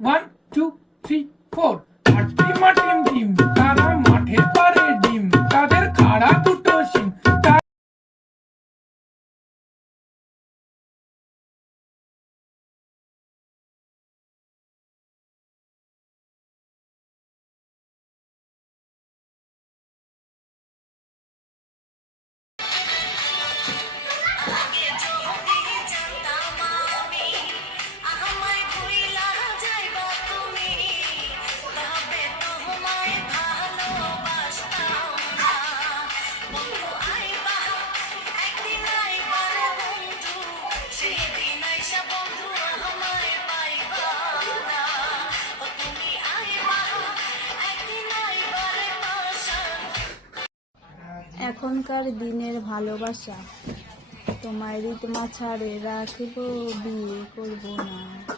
1 2 3 4 টিমা team team তারা মাঠে পারে ডিম তাদের খাড়া দুটো শিম এখনকার দিনের ভালোবাসা তোমায় রিতমা ছাড়ে রাখবো, বিয়ে করব না।